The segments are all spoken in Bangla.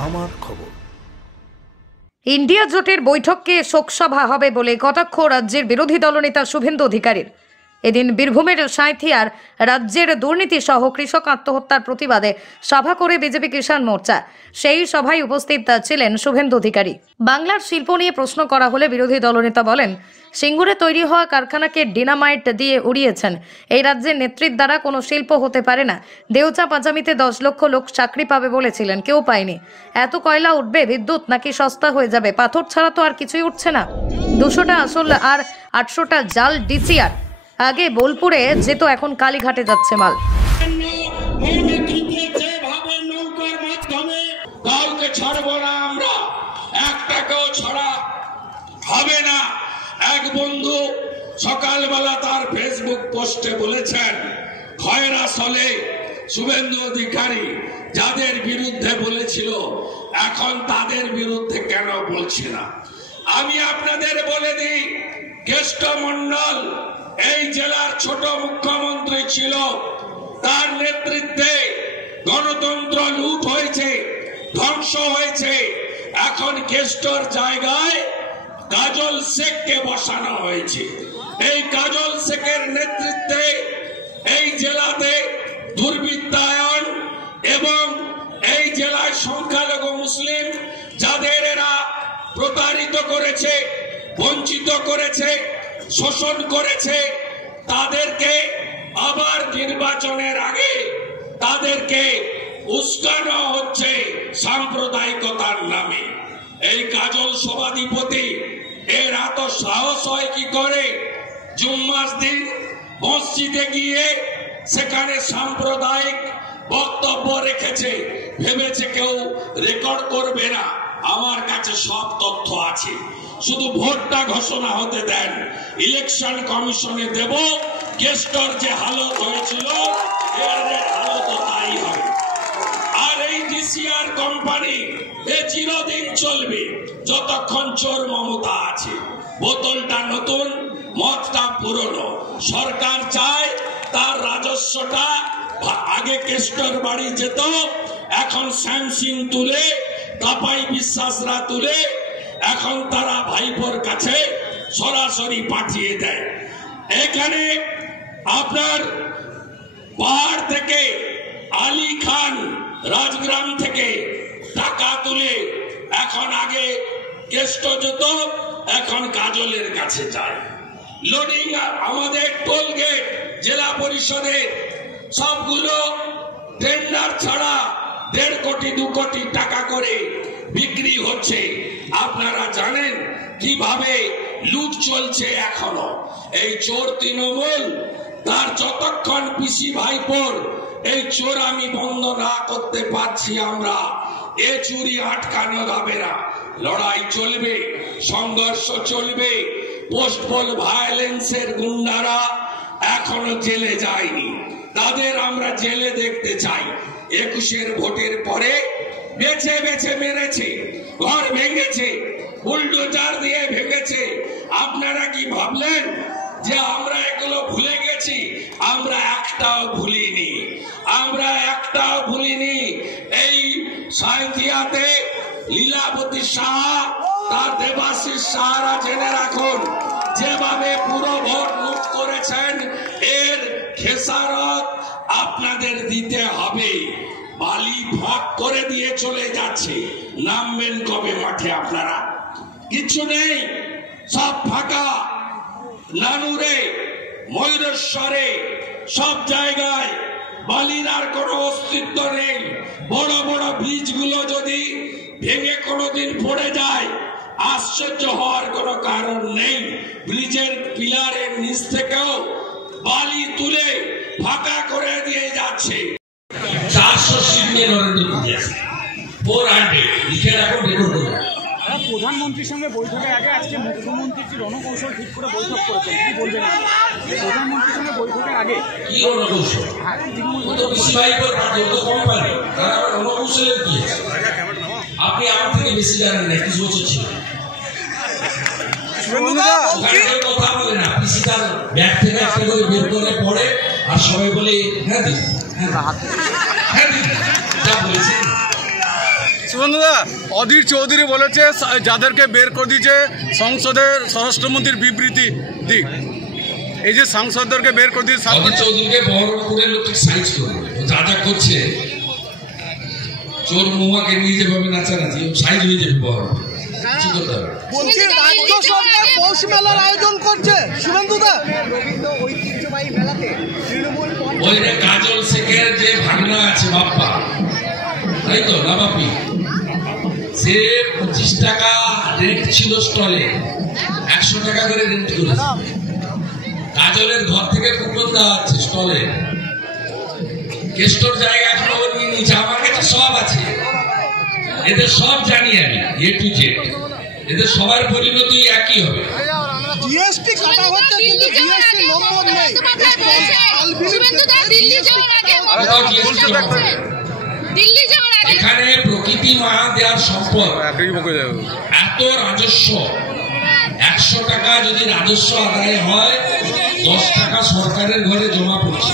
আমার খবর। ইন্ডিয়া জোটের বৈঠকে শোকসভা হবে বলে কটাক্ষ রাজ্যের বিরোধী দলনেতা শুভেন্দু অধিকারীর। এদিন বীরভূমের সাঁইথিয়ার রাজ্যের দুর্নীতি সহ কৃষক আত্মহত্যার প্রতিবাদে সভা করে বিজেপি কিষাণ মোর্চা। সেই সভায় উপস্থিত ছিলেন শুভেন্দু অধিকারী। বাংলার শিল্প নিয়ে প্রশ্ন করা হলে বিরোধী দলনেতা বলেন, সিঙ্গুরে তৈরি হওয়া কারখানাকে ডিনামাইট দিয়ে উড়িয়েছেন। এই রাজ্যের নেতৃত্ব দ্বারা কোনো শিল্প হতে পারে না। দেউচা পাঁচামিতে 10 লক্ষ লোক চাকরি পাবে বলেছিলেন, কেউ পায়নি। এত কয়লা উঠবে, বিদ্যুৎ নাকি সস্তা হয়ে যাবে? পাথর ছাড়া তো আর কিছুই উঠছে না। 200টা আসল আর 800টা জাল ডিসিআর। আগে বোলপুরে যেত, এখন কালীঘাটে যাচ্ছে মাল। কাউকে ছাড়বো না, আমরা একটাকেও ছাড়া হবে না। এক বন্ধু সকালবেলা তার ফেসবুক পোস্টে বলেছেন, খয়রা সলে শুভেন্দু অধিকারী যাদের বিরুদ্ধে বলেছিল এখন তাদের বিরুদ্ধে কেন বলছে না। আমি আপনাদের বলে দিই, কেষ্টমণ্ডল এই জেলার ছোট মুখ্যমন্ত্রী ছিল, তার নেতৃত্বে গণতন্ত্র লুট হয়েছে, ধ্বংস হয়েছে। এখন কেষ্টর জায়গায় কাজল শেখকে বসানো হয়েছে। এই কাজল শেখের নেতৃত্বে এই জেলাতে দুর্বৃত্তায়ন এবং এই জেলায় সংখ্যালঘু মুসলিম যাদের এরা প্রতারিত করেছে, বঞ্চিত করেছে, শোষণ করেছে, তাদেরকে আবার নির্বাচনের আগে তাদেরকে উস্কানো হচ্ছে সাম্প্রদায়িকতার নামে। এই কাজল সভাধিপতি এর এত সাহস হয় কি করে? জুম্মার দিন মসজিদে গিয়ে সেখানে সাম্প্রদায়িক বক্তব্য রেখেছে, ভেবেছে কেউ রেকর্ড করবে না। আমার কাছে সব তথ্য আছে, শুধু ভোটটা ঘোষণা হতে দেন, ইলেকশন কমিশনে দেব। কেষ্টর যে হালত হয়েছিল এর হালত তাই হবে। আর এই ডিসিআর কোম্পানি এ চিরদিন চলবে যতক্ষণ চোর মমতা আছে। বোতলটা নতুন, মদটা পুরনো। সরকার চায় তার রাজস্বটা আগে কেষ্টর বাড়ি যেত, এখন শ্যামসিং তুলে, তাপাই বিশ্বাসরা তুলে, এখন তারা ভাইপোর কাছে সরাসরি পাঠিয়ে দেয়। এখানে আপনার পাহাড় থেকে আলী খান রাজগ্রাম থেকে টাকা তুলে এখন আগে কেষ্ট যেত, এখন কাজলের কাছে যায়। লোডিং আমাদের টোল গেট জেলা পরিষদের সবগুলো টেন্ডার ছাড়া 1.5 কোটি 2 কোটি টাকা করে বিক্রি হচ্ছে। আপনারা জানেন কিভাবে লুট চলছে এখনো। এই চোর তৃণমূল, তার যতক্ষণ পিসি ভাইপোর এই চোর আমি বন্ধ না করতে পারছি, আমরা এ চুরি আটকানো যাবে না। লড়াই চলবে, সংঘর্ষ চলবে। পোস্টপোল ভায়োলেন্সের গুন্ডারা এখনো জেলে যায়নি, তাদের আমরা জেলে দেখতে চাই। 21-এর ভোটের পরে বেছে বেছে মেরেছে, ঘর ভেঙেছে, বুলডোজার দিয়ে ভেঙেছে। আপনারা কি ভাবলেন যে আমরা এগুলো ভুলে গেছি? আমরা একটাও ভুলিনি, আমরা একটাও ভুলিনি। এই সাঁইথিয়াতে লীলাবতী সাহা, তার দেবাশিস সাহারা জেনে রাখুন, যেভাবে পুরো ভোট লুট করেছেন এর খেসারত আপনাদের দিতে হবে। বালি ভাগ করে দিয়ে চলে যাচ্ছে, নামবেন কবে মাঠে? আপনারা কিছু নেই, সব ফাঁকা। নানুরে, ময়ূরেশ্বরে, সব জায়গায় বালির আর কোনো অস্তিত্ব নেই। বড় বড় ব্রিজগুলো যদি ভেঙে কোনোদিন পড়ে যায়, আশ্চর্য হওয়ার কোনো কারণ নেই। ব্রিজের পিলারের নিচ থেকেও বালি তুলে ফাঁকা করে দিয়ে যাচ্ছে। 400 সিটে নরেন্দ্র মোদী 400 লিখে রাখুন, রেকর্ড করুন। প্রধানমন্ত্রীর সঙ্গে বৈঠকের আগে আজকে মুখ্যমন্ত্রী যে রণকৌশল ঠিক করে বৈঠক করেছেন, কি বলবেন? প্রধানমন্ত্রীর সঙ্গে বৈঠকের আগে কি রণকৌশল? রণকৌশলের কি? আপনি আমার থেকে বেশি জানেন না, 21 বছর ছিল। কথা বলে না, পিসি তার ব্যাগ থেকে একটা করে বের করে পড়ে আর সবাই বলে হ্যাঁ দিদি, হ্যাঁ দিদি, যা বলেছে সুবন্ধুদা, অধীর চৌধুরী বলেছে যাদেরকে বের করে দিয়েছে সংসদের স্বরাষ্ট্রমন্ত্রীর বিবৃতি দিক। এই যে সাংসদদেরকে বের করে দিয়েছে, অধীর চৌধুরীকে বহরমপুরের লোক সাইজ করবে, যা যা করছে চোর মহুয়াকে নিয়ে যেভাবে নাচানাচি সাইজ হয়ে যাবে বহরমপুর। কিছু করতে হবে। বলছি রাজ্য সরকার পৌষ মেলার আয়োজন করছে শুভেন্দুদা। ওই যে কাজল শেখের যে ভাগনা আছে বাপ্পা, তাই তো না বাপি, সে 25 টাকা রেন্ট ছিল স্টলে, 100 টাকা করে রেন্ট করেছে। কাজলের ঘর থেকে কুপন দেওয়া হচ্ছে স্টলে। কেষ্টর জায়গা এখনো নিয়ে নিয়েছে, আমার কাছে সব আছে, এদের সব জানি আমি এ টু জেড। এদের সবার পরিণতি একই হবে। জিএসটি কাটা হচ্ছে কিন্তু জিএসটি নম্বর নেই। এখানে প্রকৃতি মা দেওয়ার সম্পদ, এত রাজস্ব, 100 টাকা যদি রাজস্ব আদায় হয় 10 টাকা সরকারের ঘরে জমা পড়ছে।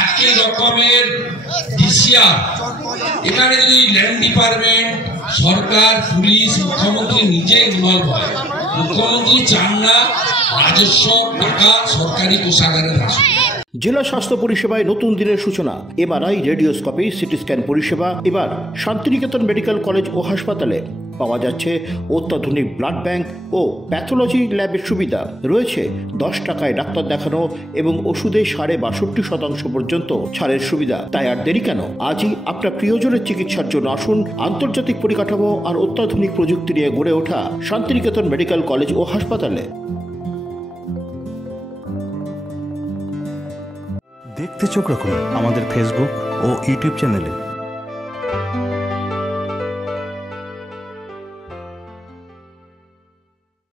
একই রকমের ডিসিআর, এখানে যদি ল্যান্ড ডিপার্টমেন্ট, সরকার, পুলিশ, মুখ্যমন্ত্রী নিজে ইনভলভ হয়। মুখ্যমন্ত্রী চান না রাজস্ব টাকা সরকারি কোষাগারে আসে। জেলা স্বাস্থ্য পরিষেবায় নতুন দিনের সূচনা। এমআরআই, রেডিওস্কোপি, সিটি স্ক্যান পরিষেবা এবার শান্তিনিকেতন মেডিকেল কলেজ ও হাসপাতালে পাওয়া যাচ্ছে। অত্যাধুনিক ব্লাড ব্যাংক ও প্যাথোলজি ল্যাবের সুবিধা রয়েছে। 10 টাকায় ডাক্তার দেখানো এবং ওষুধে 62% পর্যন্ত ছাড়ের সুবিধা। তাই আর দেরি কেন? আজই আপনার প্রিয়জনের চিকিৎসার জন্য আসুন আন্তর্জাতিক পরিকাঠামো আর অত্যাধুনিক প্রযুক্তি নিয়ে গড়ে ওঠা শান্তিনিকেতন মেডিকেল কলেজ ও হাসপাতালে। দেখতে চোখ রাখুন আমাদের ফেসবুক ও ইউটিউব চ্যানেলে।